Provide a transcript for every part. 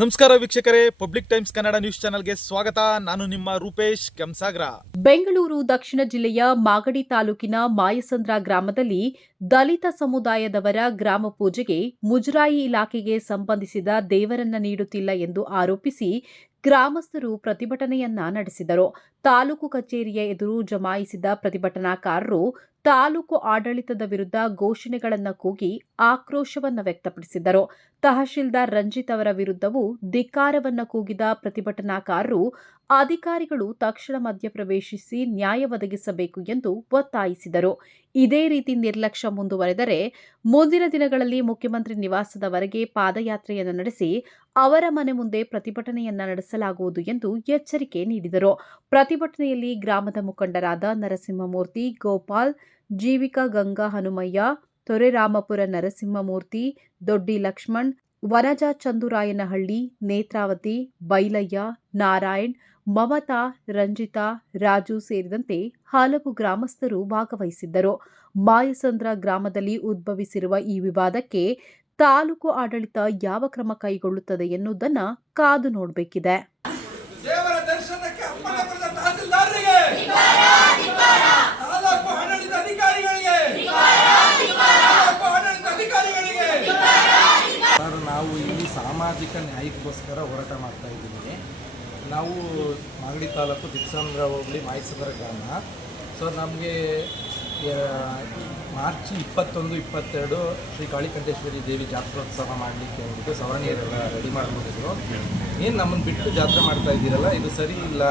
ನಮಸ್ಕಾರ ವೀಕ್ಷಕರೇ, public times Kannada news ಚಾನೆಲ್ಗೆ ಸ್ವಾಗತ. ನಾನು ನಿಮ್ಮ ರೂಪೇಶ್ ಕೆಂಸಾಗ್ರ. ಬೆಂಗಳೂರು ದಕ್ಷಿಣ ಜಿಲ್ಲೆಯ ಮಾಗಡಿ ತಾಲೂಕಿನ ಮಾಯಸಂದ್ರ ಗ್ರಾಮದಲ್ಲಿ ದಲಿತ ಸಮುದಾಯದವರ ಗ್ರಾಮ ಪೂಜೆಗೆ ಮುಜರಾಯಿ ಇಲಾಖೆಗೆ ಸಂಬಂಧಿಸಿದ ದೇವರನ್ನ ನೀಡುತ್ತಿಲ್ಲ ಎಂದು ಆರೋಪಿಸಿ ಗ್ರಾಮಸ್ಥರು ಪ್ರತಿಭಟನೆಯನ್ನ ನಡೆಸಿದರು. ತಾಲೂಕು ಕಚೇರಿಯ ಎದುರು ಜಮಾಯಿಸಿದ ಪ್ರತಿಭಟನಾಕಾರರು ತಾಲೂಕು ಆಡಳಿತದ ವಿರುದ್ಧ ಘೋಷಣೆಗಳನ್ನು ಕೂಗಿ ಆಕ್ರೋಶವನ್ನು ವ್ಯಕ್ತಪಡಿಸಿದರು. ತಹಶೀಲ್ದಾರ್ ರಂಜಿತ್ ಅವರ ವಿರುದ್ಧವೂ ಧಿಕ್ಕಾರವನ್ನು ಕೂಗಿದ ಪ್ರತಿಭಟನಾಕಾರರು ಅಧಿಕಾರಿಗಳು ತಕ್ಷಣ ಮಧ್ಯಪ್ರವೇಶಿಸಿ ನ್ಯಾಯ ಒದಗಿಸಬೇಕು ಎಂದು ಒತ್ತಾಯಿಸಿದರು. ಇದೇ ರೀತಿ ನಿರ್ಲಕ್ಷ್ಯ ಮುಂದುವರೆದರೆ ಮುಂದಿನ ದಿನಗಳಲ್ಲಿ ಮುಖ್ಯಮಂತ್ರಿ ನಿವಾಸದವರೆಗೆ ಪಾದಯಾತ್ರೆಯನ್ನು ನಡೆಸಿ ಅವರ ಮನೆ ಮುಂದೆ ಪ್ರತಿಭಟನೆಯನ್ನ ನಡೆಸಲಾಗುವುದು ಎಂದು ಎಚ್ಚರಿಕೆ ನೀಡಿದರು. ಪ್ರತಿಭಟನೆಯಲ್ಲಿ ಗ್ರಾಮದ ಮುಖಂಡರಾದ ನರಸಿಂಹಮೂರ್ತಿ, ಗೋಪಾಲ್, ಜೀವಿಕಾ, ಗಂಗಾ, ಹನುಮಯ್ಯ, ತೊರೆರಾಮಪುರ ನರಸಿಂಹಮೂರ್ತಿ, ದೊಡ್ಡಿ ಲಕ್ಷ್ಮಣ್, ವನಜ ಚಂದುರಾಯನಹಳ್ಳಿ, ನೇತ್ರಾವತಿ, ಬೈಲಯ್ಯ, ನಾರಾಯಣ್, ಮಮತಾ, ರಂಜಿತಾ, ರಾಜು ಸೇರಿದಂತೆ ಹಲವು ಗ್ರಾಮಸ್ಥರು ಭಾಗವಹಿಸಿದ್ದರು. ಮಾಯಸಂದ್ರ ಗ್ರಾಮದಲ್ಲಿ ಉದ್ಭವಿಸಿರುವ ಈ ವಿವಾದಕ್ಕೆ ತಾಲೂಕು ಆಡಳಿತ ಯಾವ ಕ್ರಮ ಕೈಗೊಳ್ಳುತ್ತದೆ ಎನ್ನುವುದನ್ನು ಕಾದು ನೋಡಬೇಕಿದೆ. ದೇವರ ದರ್ಶನಕ್ಕೆ ಅಪ್ಪಣೆ ಪಡೆದ ತಹಸೀಲ್ದಾರರಿಗೆ ತಾಲೂಕು ಆಡಳಿತ ಅಧಿಕಾರಿಗಳಿಗೆ ನಾವು ಇಲ್ಲಿ ಸಾಮಾಜಿಕ ನ್ಯಾಯಕ್ಕೋಸ್ಕರ ಹೋರಾಟ ಮಾಡ್ತಾ ಇದ್ದೀವಿ. ನಾವು ಮಾಗಡಿ ತಾಲೂಕು ದಿಕ್ಸಂದ್ರ ಹೋಬಳಿ ಮಾಯಸಂದ್ರ ಗ್ರಾಮ. ಸೊ ನಮಗೆ ಮಾರ್ಚ್ 21, 22 ಶ್ರೀ ಕಾಳಿಕಂಠೇಶ್ವರಿ ದೇವಿ ಜಾತ್ರೋತ್ಸವ ಮಾಡಲಿಕ್ಕೆ ಅಂದ್ಬಿಟ್ಟು ಸವರ್ಣೀಯರೆಲ್ಲ ರೆಡಿ ಮಾಡ್ಕೊಂಡಿದ್ರು. ಏನು ನಮ್ಮನ್ನು ಬಿಟ್ಟು ಜಾತ್ರೆ ಮಾಡ್ತಾ ಇದ್ದೀರಲ್ಲ, ಇದು ಸರಿ ಇಲ್ಲ,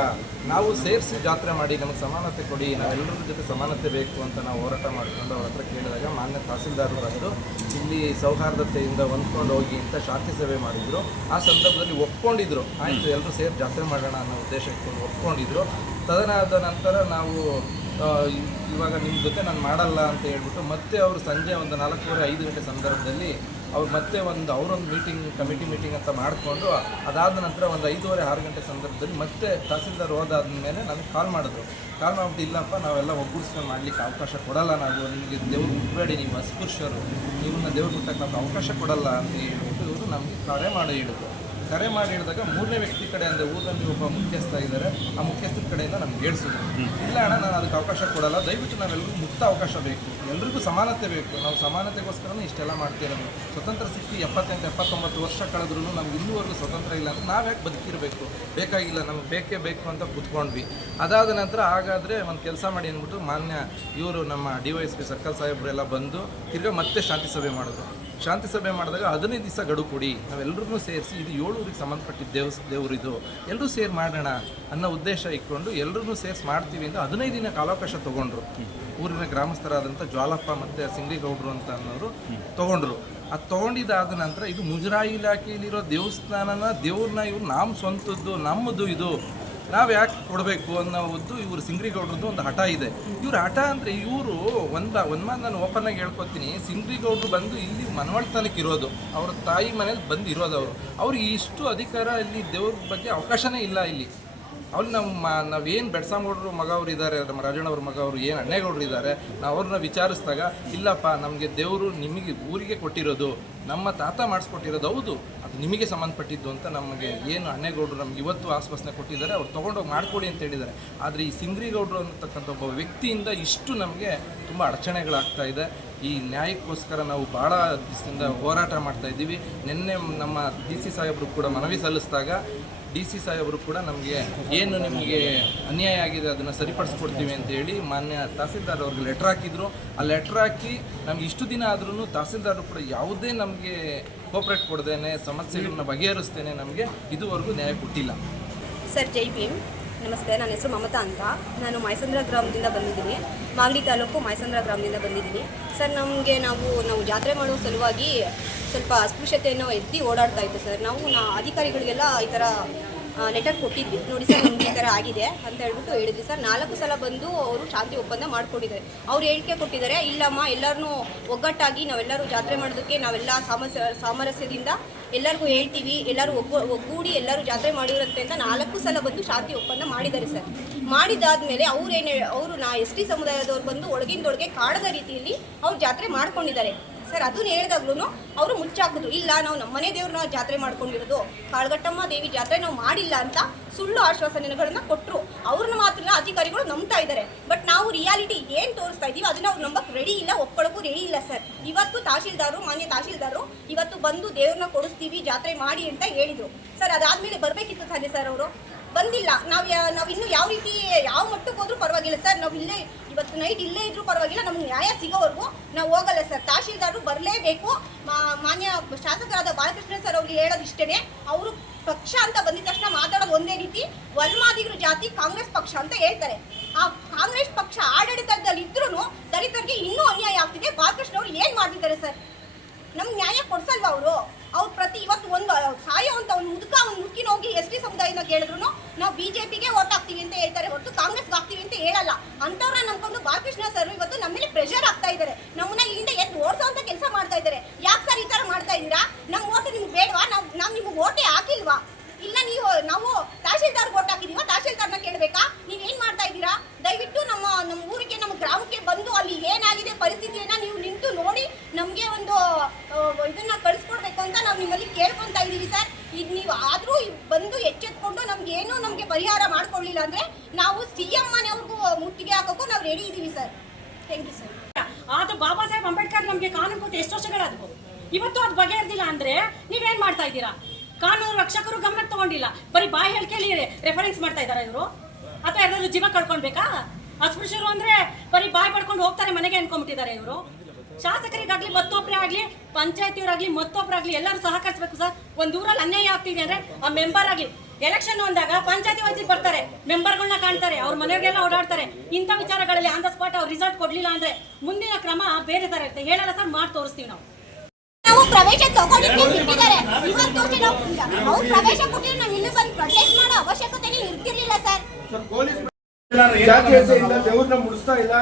ನಾವು ಸೇರಿಸಿ ಜಾತ್ರೆ ಮಾಡಿ ನಮಗೆ ಸಮಾನತೆ ಕೊಡಿ, ನಾವೆಲ್ಲರ ಜೊತೆ ಸಮಾನತೆ ಬೇಕು ಅಂತ ನಾವು ಹೋರಾಟ ಮಾಡಿಕೊಂಡು ಅವ್ರ ಹತ್ರ ಕೇಳಿದಾಗ ಮಾನ್ಯ ತಹಸೀಲ್ದಾರರು ಬಂದು ಇಲ್ಲಿ ಸೌಹಾರ್ದತೆಯಿಂದ ಹೊಂದ್ಕೊಂಡು ಹೋಗಿ ಅಂತ ಶಾಂತಿ ಸೇವೆ ಮಾಡಿದರು. ಆ ಸಂದರ್ಭದಲ್ಲಿ ಒಪ್ಕೊಂಡಿದ್ರು, ಆಯಿತು ಎಲ್ಲರೂ ಸೇರಿ ಜಾತ್ರೆ ಮಾಡೋಣ ಅನ್ನೋ ಉದ್ದೇಶ ಇಟ್ಕೊಂಡು ಒಪ್ಕೊಂಡಿದ್ರು. ತದನಾದ ನಂತರ ನಾವು ಇವಾಗ ನಿಮ್ಮ ಜೊತೆ ನಾನು ಮಾಡಲ್ಲ ಅಂತ ಹೇಳ್ಬಿಟ್ಟು ಮತ್ತೆ ಅವರು ಸಂಜೆ ಒಂದು 4:30-5 ಗಂಟೆ ಸಂದರ್ಭದಲ್ಲಿ ಅವ್ರು ಮತ್ತೆ ಅವರೊಂದು ಕಮಿಟಿ ಮೀಟಿಂಗ್ ಅಂತ ಮಾಡಿಕೊಂಡು ಅದಾದ ನಂತರ ಒಂದು 5:30-6 ಗಂಟೆ ಸಂದರ್ಭದಲ್ಲಿ ಮತ್ತೆ ತಹಸೀಲ್ದಾರ್ ಹೋದಾದ್ಮೇಲೆ ನನಗೆ ಕಾಲ್ ಮಾಡಿಬಿಟ್ಟು ಇಲ್ಲಪ್ಪ ನಾವೆಲ್ಲ ಒಗ್ಗೂಡಿಸ್ಕೊಂಡು ಮಾಡಲಿಕ್ಕೆ ಅವಕಾಶ ಕೊಡಲ್ಲ, ನಾವು ನಿಮಗೆ ದೇವ್ರು ಮುಟ್ಟಬೇಡಿ, ನೀವು ಅಸ್ಪೃಶ್ಯರು, ನಿಮ್ಮನ್ನ ದೇವ್ರು ಮುಟ್ಟಕ್ಕೆ ನಮ್ಗೆ ಅವಕಾಶ ಕೊಡಲ್ಲ ಅಂತ ಹೇಳ್ಬಿಟ್ಟು ಇವರು ನಮಗೆ ಕರೆ ಮಾಡಿ ಹೇಳಿದಾಗ ಮೂರನೇ ವ್ಯಕ್ತಿ ಕಡೆ ಅಂದರೆ ಊರಲ್ಲಿ ಒಬ್ಬ ಮುಖ್ಯಸ್ಥ ಇದ್ದಾರೆ, ಆ ಮುಖ್ಯಸ್ಥರ ಕಡೆಯಿಂದ ನಮ್ಗೆ ಹೇಳಿಸಿದ್ರು, ಇಲ್ಲ ಅಣ್ಣ ನಾನು ಅದಕ್ಕೆ ಅವಕಾಶ ಕೊಡಲ್ಲ, ದಯವಿಟ್ಟು ನಾವೆಲ್ಲರಿಗೂ ಮುಕ್ತ ಅವಕಾಶ ಬೇಕು, ಎಲ್ರಿಗೂ ಸಮಾನತೆ ಬೇಕು, ನಾವು ಸಮಾನತೆಗೋಸ್ಕರನೇ ಇಷ್ಟೆಲ್ಲ ಮಾಡ್ತಿರೋದು. ಸ್ವತಂತ್ರ ಸಿಕ್ಕಿ 78-79 ವರ್ಷ ಕಳೆದ್ರೂ ನಮ್ಗೆ ಇನ್ನೂವರೆಗೂ ಸ್ವತಂತ್ರ ಇಲ್ಲ ಅಂತ ನಾವು ಯಾಕೆ ಬದುಕಿರಬೇಕು, ಬೇಕಾಗಿಲ್ಲ, ನಮ್ಗೆ ಬೇಕೇ ಬೇಕು ಅಂತ ಕೂತ್ಕೊಂಡ್ವಿ. ಅದಾದ ನಂತರ ಹಾಗಾದರೆ ಒಂದು ಕೆಲಸ ಮಾಡಿ ಅಂದ್ಬಿಟ್ಟು ಮಾನ್ಯ ಇವರು ನಮ್ಮ DYSP ಸರ್ಕಲ್ ಸಾಹೇಬರೆಲ್ಲ ಬಂದು ತಿರ್ಗಾ ಮತ್ತೆ ಶಾಂತಿ ಸಭೆ ಮಾಡಿದ್ರು. ಶಾಂತಿ ಸಭೆ ಮಾಡಿದಾಗ 15 ದಿವಸ ಗಡುವು ಕೊಡಿ, ನಾವೆಲ್ಲರೂ ಸೇರಿಸಿ ಇದು 7 ಊರಿಗೆ ಸಂಬಂಧಪಟ್ಟಿದ್ದ ದೇವರಿದು, ಎಲ್ಲರೂ ಸೇರಿ ಮಾಡೋಣ ಅನ್ನೋ ಉದ್ದೇಶ ಇಟ್ಕೊಂಡು ಎಲ್ಲರೂ ಸೇರಿಸಿ ಮಾಡ್ತೀವಿ ಅಂತ 15 ದಿನ ಕಾಲಾವಕಾಶ ತೊಗೊಂಡ್ರು. ಊರಿನ ಗ್ರಾಮಸ್ಥರಾದಂಥ ಜ್ವಾಲಪ್ಪ ಮತ್ತು ಸಿಂಗ್ರಿಗೌಡರು ಅಂತ ಅನ್ನೋರು ತೊಗೊಂಡ್ರು. ಅದು ತೊಗೊಂಡಿದ್ದಾದ ನಂತರ ಇದು ಮುಜರಾಯಿ ಇಲಾಖೆಯಲ್ಲಿರೋ ದೇವಸ್ಥಾನನ ದೇವ್ರನ್ನ ಇವ್ರು ನಮ್ಮ ಸ್ವಂತದ್ದು, ನಮ್ಮದು, ಇದು ನಾವು ಯಾಕೆ ಕೊಡಬೇಕು ಅನ್ನೋದು ಇವರು ಸಿಂಗ್ರಿಗೌಡ್ರದ್ದು ಒಂದು ಹಠ ಇದೆ. ಇವ್ರ ಹಠ ಅಂದರೆ ಇವರು ಒಂದು ಮಾತು ನಾನು ಓಪನ್ ಆಗಿ ಹೇಳ್ಕೊತೀನಿ, ಸಿಂಗ್ರಿಗೌಡರು ಬಂದು ಇಲ್ಲಿ ಮನವಳ್ತನಕ್ಕೆ ಇರೋದು, ಅವ್ರ ತಾಯಿ ಮನೇಲಿ ಬಂದು ಇರೋದು, ಅವ್ರಿಗೆ ಇಷ್ಟು ಅಧಿಕಾರ ಇಲ್ಲಿ ದೇವ್ರ ಬಗ್ಗೆ ಅವಕಾಶನೇ ಇಲ್ಲ ಇಲ್ಲಿ. ಅವ್ರು ನಾವೇನು ಬೆಡ್ಸಂಗೌಡರು ಮಗ ಅವರು ಇದ್ದಾರೆ, ನಮ್ಮ ರಾಜಣ್ಣವ್ರ ಮಗ ಅವರು ಏನು ಅಣ್ಣೇಗೌಡರು ಇದ್ದಾರೆ, ನಾವು ಅವ್ರನ್ನ ವಿಚಾರಿಸಿದಾಗ ಇಲ್ಲಪ್ಪ ನಮಗೆ ದೇವರು ನಿಮಗೆ ಊರಿಗೆ ಕೊಟ್ಟಿರೋದು, ನಮ್ಮ ತಾತ ಮಾಡಿಸ್ಕೊಟ್ಟಿರೋದು, ಹೌದು ಅದು ನಿಮಗೆ ಸಂಬಂಧಪಟ್ಟಿದ್ದು ಅಂತ ನಮಗೆ ಏನು ಅಣ್ಣೇಗೌಡರು ನಮ್ಗೆ ಇವತ್ತು ಆಶ್ವಾಸನೆ ಕೊಟ್ಟಿದ್ದಾರೆ, ಅವ್ರು ತೊಗೊಂಡೋಗಿ ಮಾಡಿಕೊಡಿ ಅಂತ ಹೇಳಿದ್ದಾರೆ. ಆದರೆ ಈ ಸಿಂಗ್ರಿಗೌಡರು ಅನ್ನತಕ್ಕಂಥ ಒಬ್ಬ ವ್ಯಕ್ತಿಯಿಂದ ಇಷ್ಟು ನಮಗೆ ತುಂಬ ಅಡಚಣೆಗಳಾಗ್ತಾ ಇದೆ. ಈ ನ್ಯಾಯಕ್ಕೋಸ್ಕರ ನಾವು ಭಾಳ ದಿವಸದಿಂದ ಹೋರಾಟ ಮಾಡ್ತಾ ಇದ್ದೀವಿ. ನಿನ್ನೆ ನಮ್ಮ DC ಸಾಹೇಬರು ಕೂಡ ಮನವಿ ಸಲ್ಲಿಸಿದಾಗ DC ಸಾಹೇಬರು ಕೂಡ ನಮಗೆ ಏನು ನಿಮಗೆ ಅನ್ಯಾಯ ಆಗಿದೆ ಅದನ್ನು ಸರಿಪಡಿಸ್ಕೊಡ್ತೀವಿ ಅಂತೇಳಿ ಮಾನ್ಯ ತಹಸೀಲ್ದಾರ್ ಅವ್ರಿಗೆ ಲೆಟ್ರ್ ಹಾಕಿದ್ರು. ಆ ಲೆಟ್ರ್ ಹಾಕಿ ನಮ್ಗೆ ಇಷ್ಟು ದಿನ ಆದ್ರೂ ತಹಸೀಲ್ದಾರರು ಕೂಡ ಯಾವುದೇ ನಮಗೆ ಕೋಪ್ರೇಟ್ ಕೊಡ್ದೇನೆ, ಸಮಸ್ಯೆಗಳನ್ನ ಬಗೆಹರಿಸ್ತೇನೆ ನಮಗೆ ಇದುವರೆಗೂ ನ್ಯಾಯ ಕೊಟ್ಟಿಲ್ಲ. ಸರ್ ಜೈ ಭೀಮ್, ನಮಸ್ತೆ. ನನ್ನ ಹೆಸರು ಮಮತಾ ಅಂತ. ನಾನು ಮಾಯಸಂದ್ರ ಗ್ರಾಮದಿಂದ ಬಂದಿದ್ದೀನಿ, ಮಾಗಡಿ ತಾಲೂಕು ಮಾಯಸಂದ್ರ ಗ್ರಾಮದಿಂದ ಬಂದಿದ್ದೀನಿ. ಸರ್ ನಮಗೆ ನಾವು ಜಾತ್ರೆ ಮಾಡೋ ಸಲುವಾಗಿ ಸ್ವಲ್ಪ ಅಸ್ಪೃಶ್ಯತೆಯನ್ನು ಎತ್ತಿ ಓಡಾಡ್ತಾ ಇತ್ತು ಸರ್. ನಾವು ಅಧಿಕಾರಿಗಳಿಗೆಲ್ಲ ಈ ಥರ ಲೆಟರ್ ಕೊಟ್ಟಿದ್ವಿ, ನೋಡಿ ಸರ್ ನಮ್ಗೆ ಈ ಥರ ಆಗಿದೆ ಅಂತ ಹೇಳ್ಬಿಟ್ಟು ಹೇಳಿದ್ವಿ ಸರ್. 4 ಸಲ ಬಂದು ಅವರು ಶಾಂತಿ ಒಪ್ಪಂದ ಮಾಡಿಕೊಂಡಿದ್ದಾರೆ. ಅವ್ರು ಹೇಳಿಕೆ ಕೊಟ್ಟಿದ್ದಾರೆ, ಇಲ್ಲಮ್ಮ ಎಲ್ಲರನ್ನೂ ಒಗ್ಗಟ್ಟಾಗಿ ನಾವೆಲ್ಲರೂ ಜಾತ್ರೆ ಮಾಡೋದಕ್ಕೆ ನಾವೆಲ್ಲ ಸಾಮರಸ್ಯದಿಂದ ಎಲ್ಲರಿಗೂ ಹೇಳ್ತೀವಿ, ಎಲ್ಲರೂ ಒಗ್ಗೂಡಿ ಎಲ್ಲರೂ ಜಾತ್ರೆ ಮಾಡಿರಂತೆ ಅಂತ 4 ಸಲ ಬಂದು ಶಾಂತಿ ಒಪ್ಪಂದ ಮಾಡಿದ್ದಾರೆ ಸರ್. ಮಾಡಿದಾದ್ಮೇಲೆ ಅವರು ST ಸಮುದಾಯದವ್ರು ಬಂದು ಒಳಗಿಂದೊಳಗೆ ಕಾಡದ ರೀತಿಯಲ್ಲಿ ಅವ್ರು ಜಾತ್ರೆ ಮಾಡ್ಕೊಂಡಿದ್ದಾರೆ. ಸರ್ ಅದನ್ನ ಹೇಳಿದಾಗ್ಲೂ ಅವರು ಮುಚ್ಚಾಕೋದು, ಇಲ್ಲ ನಾವು ನಮ್ಮನೆ ದೇವ್ರನ್ನ ಜಾತ್ರೆ ಮಾಡ್ಕೊಂಡಿರೋದು, ಕಾಳಗಟ್ಟಮ್ಮ ದೇವಿ ಜಾತ್ರೆ ನಾವು ಮಾಡಿಲ್ಲ ಅಂತ ಸುಳ್ಳು ಆಶ್ವಾಸನೆಗಳನ್ನ ಕೊಟ್ಟರು. ಅವ್ರನ್ನ ಮಾತ್ರ ಅಧಿಕಾರಿಗಳು ನಂಬ್ತಾ ಇದ್ದಾರೆ. ಬಟ್ ನಾವು ರಿಯಾಲಿಟಿ ಏನು ತೋರಿಸ್ತಾ ಇದ್ದೀವಿ ಅದನ್ನ ಅವ್ರು ನಂಬಕ್ಕೆ ರೆಡಿ ಇಲ್ಲ, ಒಪ್ಕೊಳ್ಳೋಕ್ಕೂ ರೆಡಿ ಇಲ್ಲ ಸರ್. ಇವತ್ತು ಮಾನ್ಯ ತಹಶೀಲ್ದಾರು ಇವತ್ತು ಬಂದು ದೇವ್ರನ್ನ ಕೊಡಿಸ್ತೀವಿ ಜಾತ್ರೆ ಮಾಡಿ ಅಂತ ಹೇಳಿದರು ಸರ್. ಅದಾದಮೇಲೆ ಬರಬೇಕಿತ್ತು ತಾನೇ ಸರ್, ಅವರು ಬಂದಿಲ್ಲ. ನಾವು ಇನ್ನೂ ಯಾವ ರೀತಿ ಯಾವ ಮಟ್ಟಕ್ಕೆ ಹೋದ್ರೂ ಪರವಾಗಿಲ್ಲ ಸರ್, ನಾವು ಇಲ್ಲೇ ಇವತ್ತು ನೈಟ್ ಇಲ್ಲೇ ಇದ್ರೂ ಪರವಾಗಿಲ್ಲ, ನಮ್ಗೆ ನ್ಯಾಯ ಸಿಗೋವರೆಗೂ ನಾವು ಹೋಗಲ್ಲ ಸರ್. ತಹಶೀಲ್ದಾರರು ಬರಲೇಬೇಕು. ಮಾನ್ಯ ಶಾಸಕರಾದ ಬಾಲಕೃಷ್ಣ ಸರ್ ಅವ್ರಿಗೆ ಹೇಳೋದು ಇಷ್ಟೇ, ಅವರು ಪಕ್ಷ ಅಂತ ಬಂದಿದ ತಕ್ಷಣ ಮಾತಾಡೋದು ಒಂದೇ ರೀತಿ, ವರ್ಮಾದಿಗರು ಜಾತಿ ಕಾಂಗ್ರೆಸ್ ಪಕ್ಷ ಅಂತ ಹೇಳ್ತಾರೆ. ಆ ಕಾಂಗ್ರೆಸ್ ಪಕ್ಷ ಆಡಳಿತದಲ್ಲಿ ಇದ್ರೂ ದಲಿತರಿಗೆ ಇನ್ನೂ ಅನ್ಯಾಯ ಆಗ್ತಿದೆ. ಬಾಲಕೃಷ್ಣ ಅವರು ಏನು ಮಾಡ್ತಿದ್ದಾರೆ ಸರ್? ನಮ್ಗೆ ನ್ಯಾಯ ಕೊಡ್ಸಲ್ವಾ ಅವರು? ಇವತ್ತು ಒಂದು ಸಾಯೋ ಅಂತ ಒಂದು ಮುದುಕಿನ ಹೋಗಿ ST ಸಮುದಾಯನ ಕೇಳಿದ್ರು ನಾವು BJPಗೆ ವೋಟ್ ಹಾಕ್ತೀವಿ ಅಂತ ಹೇಳ್ತಾರೆ ಹೊರತು ಕಾಂಗ್ರೆಸ್ಗೆ ಹಾಕ್ತೀವಿ ಅಂತ ಹೇಳಲ್ಲ. ಅಂಥವ್ರನ್ನ ನಂಬ್ಕೊಂಡು ಬಾಲಕೃಷ್ಣ ಸರ್ ಇವತ್ತು ನಮ್ಮ ಮೇಲೆ ಪ್ರೆಷರ್ ಆಗ್ತಾ ಇದ್ದಾರೆ, ನಮ್ಮನ್ನ ಇಲ್ಲಿಂದ ಎದ್ದು ಓಡಿಸೋಂಥ ಕೆಲಸ ಮಾಡ್ತಾ ಇದ್ದಾರೆ. ಯಾಕೆ ಸರ್ ಈ ಥರ ಮಾಡ್ತಾ ಇದ್ದೀರಾ? ನಮ್ಮ ಓಟು ನಿಮ್ಗೆ ಬೇಡವಾ? ನಾವು ನಿಮ್ಗೆ ಓಟೇ ಹಾಕಿಲ್ವಾ? ಇಲ್ಲ ನಾವು ತಹಶೀಲ್ದಾರ್ಗೆ ಓಟ್ ಹಾಕಿದೀವ, ತಹಶೀಲ್ದಾರ್ನ ಕೇಳಬೇಕಾ? ನೀವೇನು ಮಾಡ್ತಾ ಇದ್ದೀರಾ? ದಯವಿಟ್ಟು ನಮ್ಮ ಊರಿಗೆ, ನಮ್ಮ ಗ್ರಾಮಕ್ಕೆ ಬಂದು ಅಲ್ಲಿ ಏನಾಗಿದೆ ಪರಿಸ್ಥಿತಿಯನ್ನು ನೀವು ನಿಂತು ನೋಡಿ ನಮಗೆ ಒಂದು ಇದನ್ನ ಕಳಿಸ್ಕೊಡ್ಬೇಕು ಅಂತ ನಾವು ನಿಮ್ಮಲ್ಲಿ ಕೇಳ್ಕೊತಾ ಇದ್ದೀವಿ ಸರ್. ಇದು ನೀವು ಆದರೂ ಬಂದು ಎಚ್ಚೆತ್ಕೊಂಡು ನಮಗೆ ಪರಿಹಾರ ಮಾಡ್ಕೊಳ್ಳಿಲ್ಲ ಅಂದರೆ ನಾವು CM ಮನೆಯವ್ರಿಗೂ ಮುತ್ತಿಗೆ ಹಾಕೋಕ್ಕೂ ನಾವು ರೆಡಿ ಇದ್ದೀವಿ ಸರ್. Thank you sir. ಅದು ಬಾಬಾ ಸಾಹೇಬ್ ಅಂಬೇಡ್ಕರ್ ನಮಗೆ ಕಾನೂನು ಕೊಟ್ಟು ಎಷ್ಟು ವರ್ಷಗಳಾದವು, ಇವತ್ತು ಅದು ಬಗೆಹರಿದಿಲ್ಲ ಅಂದರೆ ನೀವೇನು ಮಾಡ್ತಾ ಇದ್ದೀರಾ? ಕಾನೂನು ರಕ್ಷಕರು ಗಮನಕ್ಕೆ ತಗೊಂಡಿಲ್ಲ, ಬರೀ ಬಾಯಿ ಹೇಳಿಕೆಯಲ್ಲಿ ರೆಫರೆನ್ಸ್ ಮಾಡ್ತಾ ಇದ್ದಾರೆ ಇವರು. ಅಥವಾ ಯಾರಾದ್ರೂ ಜೀವ ಕಳ್ಕೊಳ್ಬೇಕಾ? ಅಸ್ಪೃಶ್ಯರು ಅಂದರೆ ಬರೀ ಬಾಯಿ ಪಡ್ಕೊಂಡು ಹೋಗ್ತಾರೆ ಮನೆಗೆ ಅನ್ಕೊಂಡ್ಬಿಟ್ಟಿದ್ದಾರೆ ಇವರು. ಶಾಸಕರಿಗಾಗಲಿ ಮತ್ತೊಬ್ಬರೇ ಆಗಲಿ, ಪಂಚಾಯತಿಯವರಾಗಲಿ ಮತ್ತೊಬ್ಬರಾಗಲಿ ಎಲ್ಲರೂ ಸಹಕರಿಸಬೇಕು ಸರ್. ಒಂದು ಊರಲ್ಲಿ ಅನ್ಯಾಯ ಆಗ್ತಿದೆ ಅಂದರೆ ಆ ಮೆಂಬರ್ ಆಗಲಿ, ಎಲೆಕ್ಷನ್ ಅಂದಾಗ ಪಂಚಾಯತಿ ವೈಸಿಗೆ ಬರ್ತಾರೆ, ಮೆಂಬರ್ಗಳನ್ನ ಕಾಣ್ತಾರೆ, ಅವ್ರ ಮನೆಯವರಿಗೆಲ್ಲ ಓಡಾಡ್ತಾರೆ. ಇಂಥ ವಿಚಾರಗಳಲ್ಲಿ ಆನ್ ದ ಸ್ಪಾಟ್ ಅವ್ರು ರಿಸಲ್ಟ್ ಕೊಡಲಿಲ್ಲ ಅಂದರೆ ಮುಂದಿನ ಕ್ರಮ ಬೇರೆ ಥರ ಇರುತ್ತೆ. ಹೇಳಲ್ಲ ಸರ್, ಮಾಡಿ ತೋರಿಸ್ತೀವಿ ನಾವು. ನಾವು ಪ್ರವೇಶ ತಗೊಂಡಿದ್ದಾರೆ, ಇವತ್ತು ಅವ್ರು ಪ್ರವೇಶ ಕೊಟ್ಟಿದ್ರೆ ನಾವು ಇಲ್ಲಿ ಬಂದು ಪ್ರೊಟೆಸ್ಟ್ ಮಾಡೋ ಅವಶ್ಯಕತೆ ಇರ್ತಿರ್ಲಿಲ್ಲ ಸರ್. ಜಾತೀಯತೆಯಿಂದ ದೇವ್ರನ್ನ ಮುಡಿಸ್ತಾ ಇಲ್ಲ,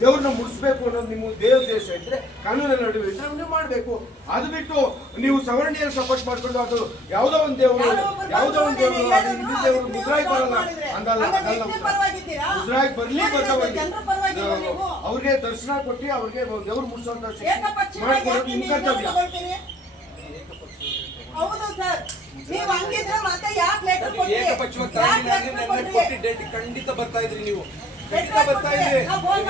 ದೇವ್ರನ್ನ ಮುಡಿಸ್ಬೇಕು ಅನ್ನೋದು ನಿಮ್ಮ ದೇವ್ರ ದೇಶ ಇದ್ರೆ ಕಾನೂನಿನ ನಡುವೆ ನೀವು ಮಾಡಬೇಕು. ಅದು ಬಿಟ್ಟು ನೀವು ಸವರ್ಣೀಯರ ಸಪೋರ್ಟ್ ಮಾಡ್ಕೊಂಡು ಅದು ಯಾವುದೋ ಒಂದು ದೇವರು ಹಿಂದಿ ದೇವರು ಮುದ್ರಾಯಿ ಬರಲ್ಲ ಅಂದಲ್ಲ. ಮುದ್ರಾಯಿ ಬರ್ಲಿ ಅವ್ರಿಗೆ ದರ್ಶನ ಕೊಟ್ಟು ಅವ್ರಿಗೆ ದೇವ್ರು ಮುಡಿಸೋಂತ ಮಾಡ್ಕೊಳ್ಳೋದು ನಿಮ್ ಕರ್ತವ್ಯ. ಹೌದು ಸರ್, ನೀವು ಹಂಗಿದ್ರೆ ಮತ್ತೆ ಯಾಕೆ ಲೆಟರ್ ಕೊಟ್ಟಿ ಡೇಟ್ ಖಂಡಿತ ಬರ್ತಾ ಇದ್ರಿ ನೀವು, ಖಂಡಿತ ಬರ್ತಾ ಇದ್ರಿ.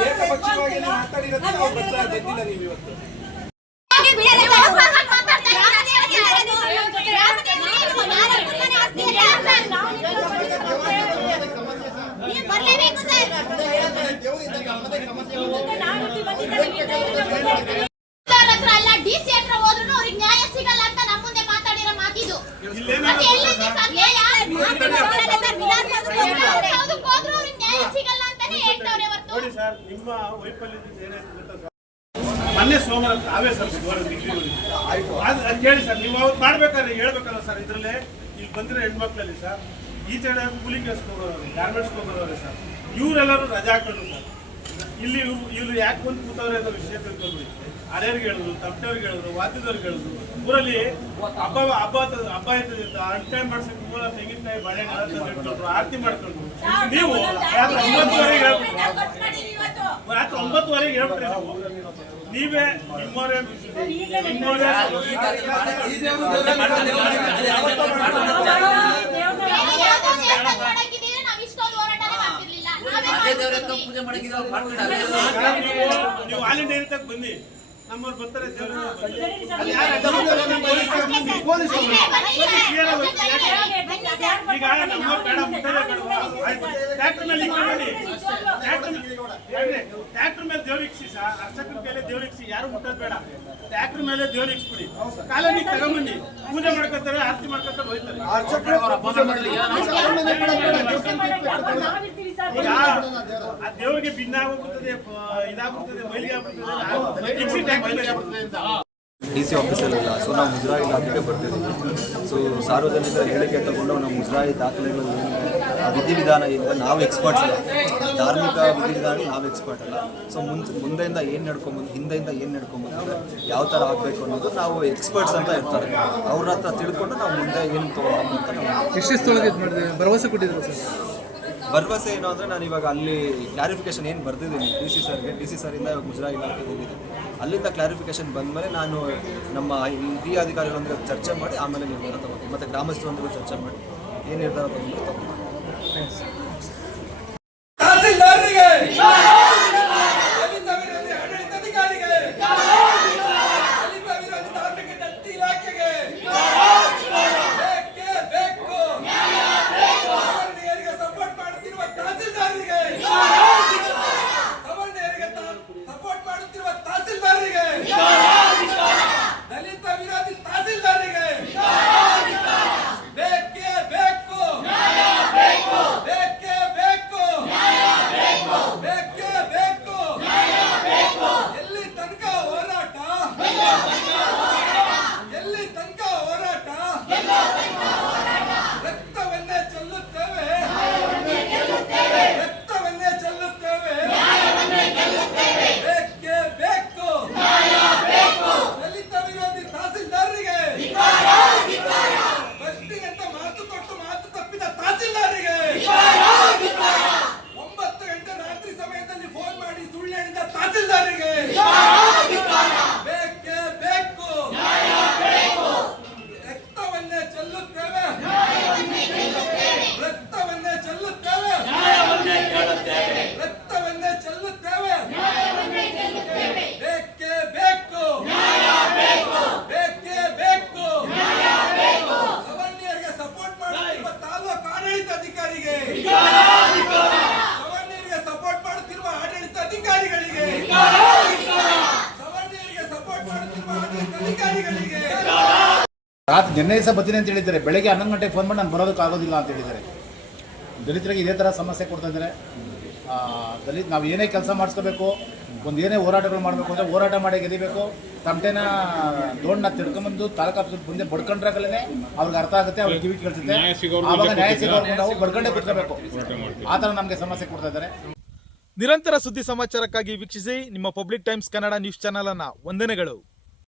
ಏಕಪಕ್ಷವಾಗಿ ಮಾತಾಡಿರೋದನ್ನ ಅವ್ರು ಬಂದಿಲ್ಲ ನೀವು ಇವತ್ತು. DC ಹತ್ರ ಹೋದ್ರು ಅವ್ರಿಗೆ ನ್ಯಾಯ ಸಿಗಲ್ಲ ಅಂತ ನಮ್ಮ ಮುಂದೆ ಮಾತಾಡಿರೋ ಮಾತಿದು. ಹೋದ್ರು ಅವ್ರಿಗೆ ನ್ಯಾಯ ಸಿಗಲ್ಲ ಅಂತಾನೆ ಹೇಳ್ತವ್ರೆ ಹೊರತು. ನೋಡಿ ಸರ್, ನಿಮ್ಮ ವೈಫಲ್ಯದಿಂದ ಏನಾಯ್ತು ಗೊತ್ತಾ ಸರ್? ಮೊನ್ನೆ ಸೋಮವಾರ ತಾವೇ ಸರ್ ಅದು ಕೇಳಿ ಸರ್, ನೀವು ಅವ್ರು ಮಾಡ್ಬೇಕಾದ್ರೆ ಹೇಳ್ಬೇಕಲ್ಲ ಸರ್. ಇದರಲ್ಲೇ ಇಲ್ಲಿ ಬಂದಿರೋ ಹೆಣ್ಮಕ್ಳಲ್ಲಿ ಸರ್ ಈಚೆಡೆ ಕೂಲಿಂಗ್ ಹೋಗೋರು, ಗಾರ್ಮೆಂಟ್ಸ್ಗೆ ಹೋಗೋರವ್ರೆ ಸರ್, ಇವರೆಲ್ಲರೂ ರಜಾ ಹಾಕೊಂಡು ಸರ್ ಇಲ್ಲಿ ಇವ್ರು ಯಾಕೆ ಬಂದು ಕೂತವ್ರೆ ಅನ್ನೋ ವಿಷಯ ತಿಳ್ಕೊಂಡ್ಬಿಡಿ. ಹಳೆಯವ್ರಿಗೆ ಹೇಳಿದ್ರು, ತಪ್ಪಟವ್ರಿಗೆ ಹೇಳಿದ್ರು, ವಾದ್ಯದವ್ರಿಗೆ ಹೇಳಿದ್ರು. ಊರಲ್ಲಿ ಹಬ್ಬ ಇದ್ದಿದ್ದ ಅನ್ಟೈಮ್ ಮಾಡ್ಸಕ್ಕೆ ಮೂಲ ತೆಂಗಿನಕಾಯಿ ಬಾಳೆಹಣ್ಣು ಇಟ್ಕೊಂಡ್ರು, ಆರತಿ ಮಾಡ್ಕೊಂಡ್ರು. ನೀವು ರಾತ್ರಿ 9:30 ರಾತ್ರಿ 9:30 ಹೇಳ್ಬಿಟ್ರಿ ನೀವು. ನೀವೇ ನಿಮ್ಮವರೇ ನೀವು ಆಲ್ ಇಂಡಿಯಾ ಇರ್ತಕ್ಕೆ ಬನ್ನಿ, ನಮ್ಮವ್ರು ಬರ್ತಾರೆ. ಈಗ ನಮ್ಮವ್ರು ಬೇಡ ಟ್ಯಾಕ್ಟರ್ ಮೇಲೆ ಇಟ್ಕೊಂಡು ಟ್ಯಾಕ್ಟರ್ ಮೇಲೆ ದೇವ್ರಿಕ್ಸಿ ಸರ್, ಅರ್ಚಕರ ಮೇಲೆ ದೇವ್ರಿಕ್ಸಿ, ಯಾರು ಮುಟ್ಟೋದು ಬೇಡ. ಟ್ಯಾಕ್ಟರ್ ಮೇಲೆ ದೇವ್ರಿಕ್ಸ್ಬಿಡಿ, ಕಾಲನಿ ತಗೊಂಬನ್ನಿ, ಪೂಜೆ ಮಾಡ್ಕೊತಾರೆ, ಆರತಿ ಮಾಡ್ಕೊತಾರೆ, ಹೋಯ್ತಾರೆ. ಆ ದೇವರಿಗೆ ಭಿನ್ನ ಆಗೋಗ್ಬಿಡ್ತದೆ, ಇದಾಗ್ಬಿಡ್ತದೆ, ಮೈಲಿಗೆ ಆಗ್ಬಿಡ್ತದೆ. DC ಆಫೀಸಲ್ಲಿಲ್ಲ, ಸೊ ನಾವು ಮುಜರಾಯಿ ಇಲಾಖೆಗೆ ಬರ್ತಿದ್ದೀವಿ. ಸೊ ಸಾರ್ವಜನಿಕರ ಹೇಳಿಕೆ ತಗೊಂಡು ನಾವು ಮುಜರಾಯಿ ದಾಖಲೆಗಳು ವಿಧಿವಿಧಾನ ಇಲ್ಲ, ನಾವು ಎಕ್ಸ್ಪರ್ಟ್ಸ್ ಅಲ್ಲ, ಧಾರ್ಮಿಕ ವಿಧಿವಿಧಾನ ನಾವು ಎಕ್ಸ್ಪರ್ಟ್ ಅಲ್ಲ. ಸೊ ಮುಂದೆಯಿಂದ ಏನು ನಡ್ಕೊಂಬಂದು ಹಿಂದೆಯಿಂದ ಏನು ನಡ್ಕೊಂಬಂದ್ರೆ ಯಾವ ಥರ ಆಗಬೇಕು ಅನ್ನೋದು ನಾವು ಎಕ್ಸ್ಪರ್ಟ್ಸ್ ಅಂತ ಇರ್ತಾರೆ, ಅವ್ರ ಹತ್ರ ತಿಳ್ಕೊಂಡು ನಾವು ಮುಂದೆ ಏನು ತೊಗೊಳ್ಳೋಣ ಅಂತ ನಾವು ಎಷ್ಟು ಸ್ಥಳಕ್ಕೆ ಭರವಸೆ ಕೊಟ್ಟಿದ್ರು ಸರ್? ಭರವಸೆ ಏನು ಅಂದರೆ ನಾನು ಇವಾಗ ಅಲ್ಲಿ ಕ್ಲಾರಿಫಿಕೇಶನ್ ಏನು ಬರ್ತಿದ್ದೀನಿ ಡಿ ಸಿ ಸರ್ಗೆ ಇವಾಗ ಮುಜರಾಯಿ ಇಲಾಖೆಗೆ ಹೋಗಿದ್ದೀನಿ. ಅಲ್ಲಿಂದ ಕ್ಲಾರಿಫಿಕೇಶನ್ ಬಂದಮೇಲೆ ನಾನು ನಮ್ಮ ಹಿರಿಯ ಅಧಿಕಾರಿಗಳೊಂದಿಗೆ ಚರ್ಚೆ ಮಾಡಿ ಆಮೇಲೆ ನಿರ್ಧಾರ ತಗೋತೀನಿ, ಮತ್ತು ಗ್ರಾಮಸ್ಥರೊಂದಿಗೆ ಚರ್ಚೆ ಮಾಡಿ ಏನು ನಿರ್ಧಾರ ತಗೊಂಡು ತಹಸೀಲ್ದಾರರಿಗೆ, ದಲಿತ ವಿರೋಧಿ ಆಡಳಿತಾಧಿಕಾರಿಗೆ, ದಲಿತ ವಿರೋಧಿ ಧಾರ್ಮಿಕ ದತ್ತಿ ಇಲಾಖೆಗೆ ಬೇಕೇ ಬೇಕು. ಸವರ್ಣೀಯರಿಗೆ ಸಪೋರ್ಟ್ ಮಾಡುತ್ತಿರುವ ತಹಸೀಲ್ದಾರರಿಗೆ, ಸವರ್ಣೀಯರಿಗೆ ಸಪೋರ್ಟ್ ಮಾಡುತ್ತಿರುವ ತಹಸೀಲ್ದಾರರಿಗೆ, ದಲಿತ ವಿರೋಧಿ ತಹಸೀಲ್ದಾರರಿಗೆ ಬೇಕೇ ಬೇಕು. ಬೇಕೇ ಬೇಕು. ಬೇಕೇ ಬೇಕು. ಎಲ್ಲಿ ತನಕ ಹೋರಾಟ? ಎಲ್ಲಿ ತನಕ ಹೋರಾಟ? ರಕ್ತವನ್ನೇ ಚೆಲ್ಲುತ್ತೇವೆ. ರಕ್ತವನ್ನೇ ಚೆಲ್ಲುತ್ತೇವೆ. ಬೇಕೇ ಬೇಕು. ದಲಿತ ವಿರೋಧಿ ತಹಸೀಲ್ದಾರರಿಗೆ, ಬರ್ತೀನಿ ಅಂತ ಮಾತು ಕೊಟ್ಟು ಮಾತು ತಪ್ಪಿದ ತಹಸೀಲ್ದಾರರಿಗೆ, 9 ಗಂಟೆ ರಾತ್ರಿ ಸಮಯದಲ್ಲಿ ಫೋನ್ ಮಾಡಿ ಸುಳ್ಳು ಹೇಳಿದ ತಹಸೀಲ್ದಾರರಿಗೆ ಬೇಕೇ ಬೇಕು. ರಕ್ತವನ್ನೇ ಚೆಲ್ಲುತ್ತೇವೆ. ರಕ್ತವನ್ನೇ ಚೆಲ್ಲುತ್ತೇವೆ. ರಕ್ತವನ್ನೇ ಚೆಲ್ಲುತ್ತೇವೆ. ಬೇಕೇ ಬೇಕು. ಬೇಕೇ ಬೇಕು. ಸವರ್ಣೀಯರಿಗೆ ಸಪೋರ್ಟ್ ಮಾಡುತ್ತಿರುವ ತಾಲೂಕು ಆಡಳಿತಾಧಿಕಾರಿಗೆ, ಸವರ್ಣೀಯರಿಗೆ ಸಪೋರ್ಟ್ ಮಾಡುತ್ತಿರುವ ಆಡಳಿತಾಧಿಕಾರಿಗಳಿಗೆ, ಸವರ್ಣೀಯರಿಗೆ ಸಪೋರ್ಟ್ ಮಾಡುತ್ತಿರುವ ಆಡಳಿತಾಧಿಕಾರಿಗಳಿಗೆ ರಾತ್ರಿ ನಿನ್ನೆ ದಿವಸ ಬರ್ತೀನಿ ಅಂತ ಹೇಳಿದ್ದಾರೆ. ಬೆಳಗ್ಗೆ 11 ಗಂಟೆಗೆ ಫೋನ್ ಮಾಡಿ ನಾನು ಬರೋದಕ್ಕಾಗೋದಿಲ್ಲ ಅಂತ ಹೇಳಿದ್ದಾರೆ. ದಲಿತರಿಗೆ ಇದೇ ಥರ ಸಮಸ್ಯೆ ಕೊಡ್ತಾ ಇದ್ದಾರೆ. ನಾವು ಏನೇ ಕೆಲಸ ಮಾಡಿಸ್ಕೋಬೇಕು, ಒಂದು ಏನೇ ಹೋರಾಟಗಳು ಮಾಡಬೇಕು ಅಂದರೆ ಹೋರಾಟ ಮಾಡಿ ಗೆದಿಬೇಕು. ತಮಟೆನ ದೋಣ್ಣ ತಿಳ್ಕೊಂಬಂದು ತಾಲೂಕು ಆಫೀಸ್ ಮುಂದೆ ಬಡ್ಕೊಂಡ್ರಾಗಲೇ ಅವ್ರಿಗೆ ಅರ್ಥ ಆಗುತ್ತೆ, ಅವ್ರಿಗೆ ಕಿವಿ ಕೇಳ್ಸುತ್ತೆ. ಆವಾಗ ನ್ಯಾಯ ಸಿಗೋರ್ಗು ನಾವು ಬಡ್ಕೊಂಡೇ ಬಿಟ್ಕೋಬೇಕು. ಆ ಥರ ನಮಗೆ ಸಮಸ್ಯೆ ಕೊಡ್ತಾ ಇದ್ದಾರೆ. ನಿರಂತರ ಸುದ್ದಿ ಸಮಾಚಾರಕ್ಕಾಗಿ ವೀಕ್ಷಿಸಿ ನಿಮ್ಮ public times Kannada news channel ಅನ್ನ. ವಂದನೆಗಳು.